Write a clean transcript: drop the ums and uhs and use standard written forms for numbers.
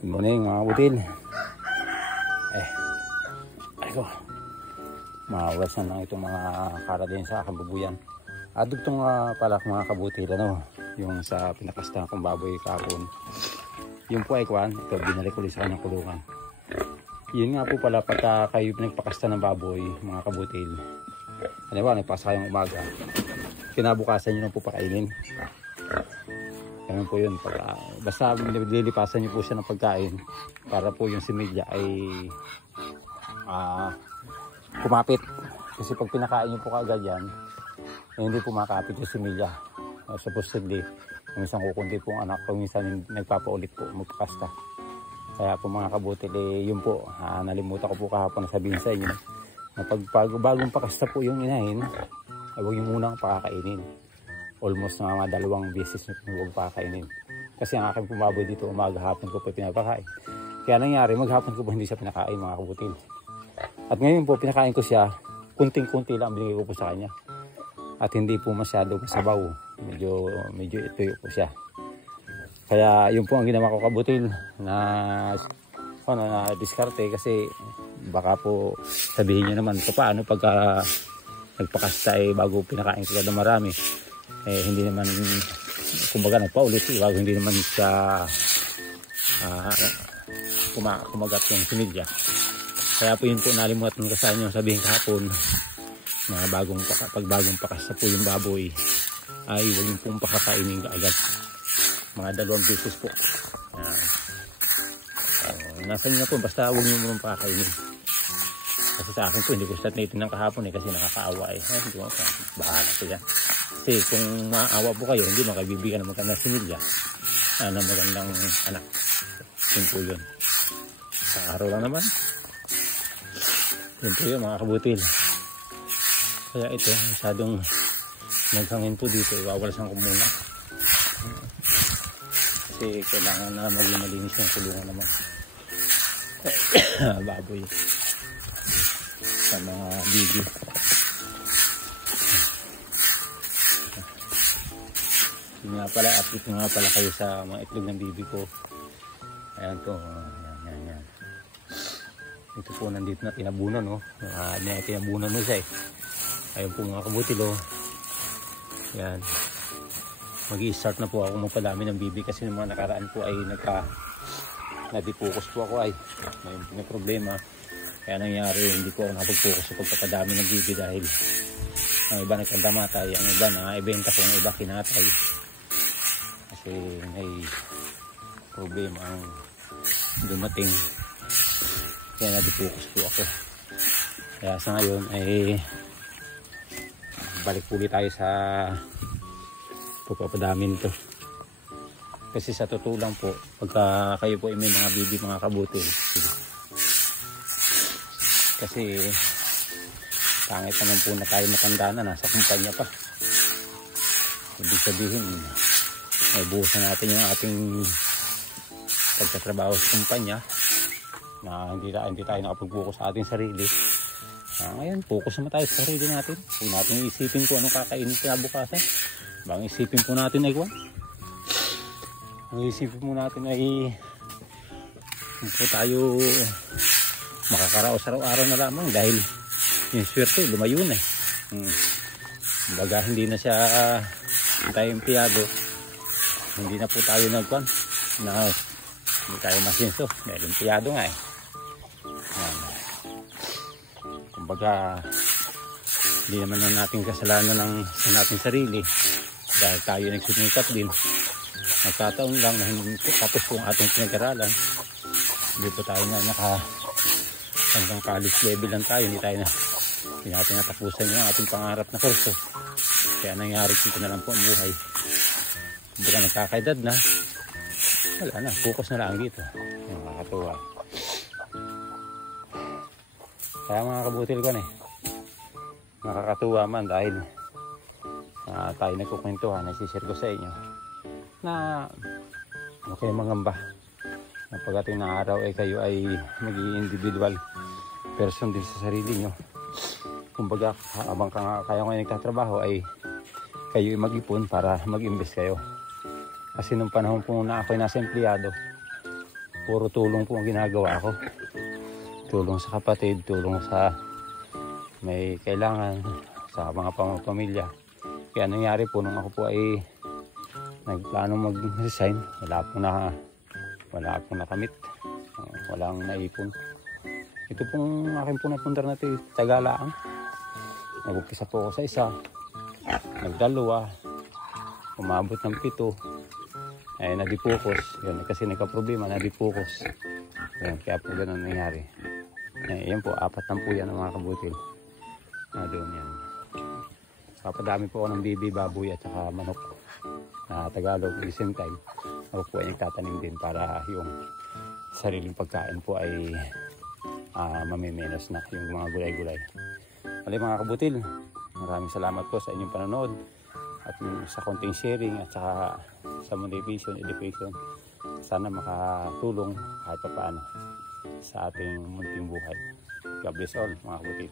Good morning mga kabutil. Ayoko. Mawasan lang itong mga karadin sa aking bubuyan. Dugtong pala mga kabutil, yung sa pinakasta kong baboy kapon. Yung po ay kwan, ito binalik ulit sa kanyang kulungan. Yun nga po pala pagka kayo pinagpakasta ng baboy mga kabutil. Ano ba, nagpasa kayong umaga. Kinabukasan nyo lang po pakainin. Ganun po yun. Basta nililipasan nyo po siya ng pagkain para po yung similya ay kumapit. Kasi pag pinakain nyo po kaagad yan, hindi po makapit yung similya. Supposedly, kung isang kukundi po ang anak, kung minsan nagpapaulit po magpakasta. Kaya po mga kabutil, yun po, nalimutan ko po kahapon na sabihin sa inyo na bagong pakasta po yung inahin, ay huwag yung unang pakakainin. Almost mga 2 beses na huwag pakakainin. Kasi ang aking pumaboy dito, umaga hapon ko po pinapakain. Kaya nangyari, maghapon ko po hindi siya pinakain mga kabutil. At ngayon po, pinakain ko siya, kunting-kunti lang binigay ko po sa kanya. At hindi po masyado masabaw. Medyo ituyo po siya. Kaya yun po ang ginawa ko kabutil na diskarte kasi baka po sabihin nyo naman paano pagka nagpakasta bago pinakain ko na marami. Hindi naman kumbaga nagpaulit bago hindi naman siya kumagat yung similya. Kaya po yun po nalimutan ko sa inyo sabihin kahapon na pag bagong pakasta po yung baboy ay huwag yung pong pakakainin agad. Mga 2 beses po. Nasa inyo po basta huwag nyo mong pakakainin. Kasi sa akin po hindi ko start na ito ng kahapon kasi nakakaawa hindi ko bahala po yan. Kasi kung maawa po kayo, hindi makabibigyan naman ka ng similya na magandang anak. Yun po yun. Sa araw lang naman. Yun po yun mga kabutil. Kaya ito, masyadong naghangin po dito. Iwawalasan ko muna. Kasi kailangan na maging malinis yung kulungan naman. Baboy. Sa mga bibi. Yun nga pala, update nga pala kayo sa mga itlog ng bibi ko. Ayan to. Ayan. Ito po nandito na tinabunan, tinabunan mo siya Ayun po mga kabutil, Ayan. Mag-i-start na po ako magpadami ng bibi kasi ng mga nakaraan po ay nadipokus po ako may problema. Kaya nangyari, hindi po ako nakapag-focus sa pagpapadami ng bibi dahil ang iba nagkandamatay, ang iba na-ibenta ko, ang iba kinatay. Kasi may problema ang dumating. Kaya nadipokus po ako. Kaya sa ngayon ay balik ulit tayo sa pagpapadami nito. Kasi sa totoo lang po, pagka kayo po ay may mga bibi mga kabutil, kasi pangit naman po na tayo matanda na nasa kumpanya pa. Ibig sabihin ay buhusan natin yung ating pagtatrabaho sa kumpanya na hindi tayo nakapag-focus sa ating sarili. Ngayon, focus naman tayo sa sarili natin. Huwag natin isipin kung anong kakainin kinabukasan. Bang isipin po natin ay ang isipin mo natin ay kung po tayo makakaraos araw-araw na lamang dahil yung swerte lumayo na baga hindi na siya tayo empleyado, hindi na po tayo hindi tayo masinso dahil empleyado nga kumbaga hindi naman na natin kasalanan sa nating sarili dahil tayo nagsunikap din. Nagkataon lang na hindi po tapos po ang ating pinag-aralan, hindi po tayo na hanggang college level lang tayo, hindi natin natapusan yung ating pangarap na kurso. Kaya nangyari dito na lang po ang buhay. Hindi ka nagkakaedad na, wala na, focus na lang dito. Yung nakakatuwa. Kaya mga kabutil ko nakakatuwa man dahil tayo nagkukwentuhan, nagsishare ko sa inyo na okay mangamba na pagdating na araw kayo ay maging individual person din sa sarili nyo. Kumbaga habang kayo ngayon nagtatrabaho ay kayo mag-ipon para mag-invest kayo. Kasi nung panahon po na ako nasa empleyado, puro tulong po ang ginagawa ko. Tulong sa kapatid, tulong sa may kailangan, sa mga pamilya. Kaya nangyari po nung ako po ay nagplano mag-resign, wala pong nakamit, walang naipon. Ito pong aking po napundar na ito, Tagalaan. Nag-upisa po ako sa isa, nagdalawa, umabot ng 7, ay nadipukos. Yun, kasi nagka-problema, nadipukos. Yun, kaya po ganun nangyari. Yan po, 4 lang po yan ang mga kabutil. Doon yan. Saka padami po ako ng bibi, baboy at saka manok na Tagalog. At the same time, ako po ay nagtatanim din para yung sariling pagkain po ay mamimenos na yung mga gulay-gulay. Mga kabutil, maraming salamat po sa inyong panonood at sa konting sharing at saka sa motivation, education. Sana makatulong kahit pa paano sa ating munting buhay. God bless all mga kabutil.